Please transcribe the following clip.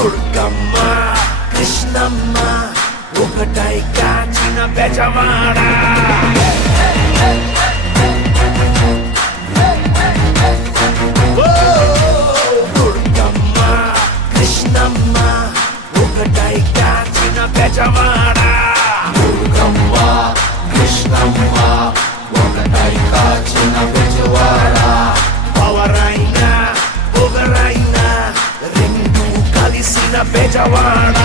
దుర్గమ్మ కృష్ణమ్మ ఒకటై కాచిన బెజవాడ దుర్గమ్మ కృష్ణమ్మ ఒకటై కాచిన బెజవాడ దుర్గమ్మ కృష్ణమ్మ ఒకటై కాచిన బెజవాడ పవరైనా పొగరైనా రెండు కలిసిన బెజవాడ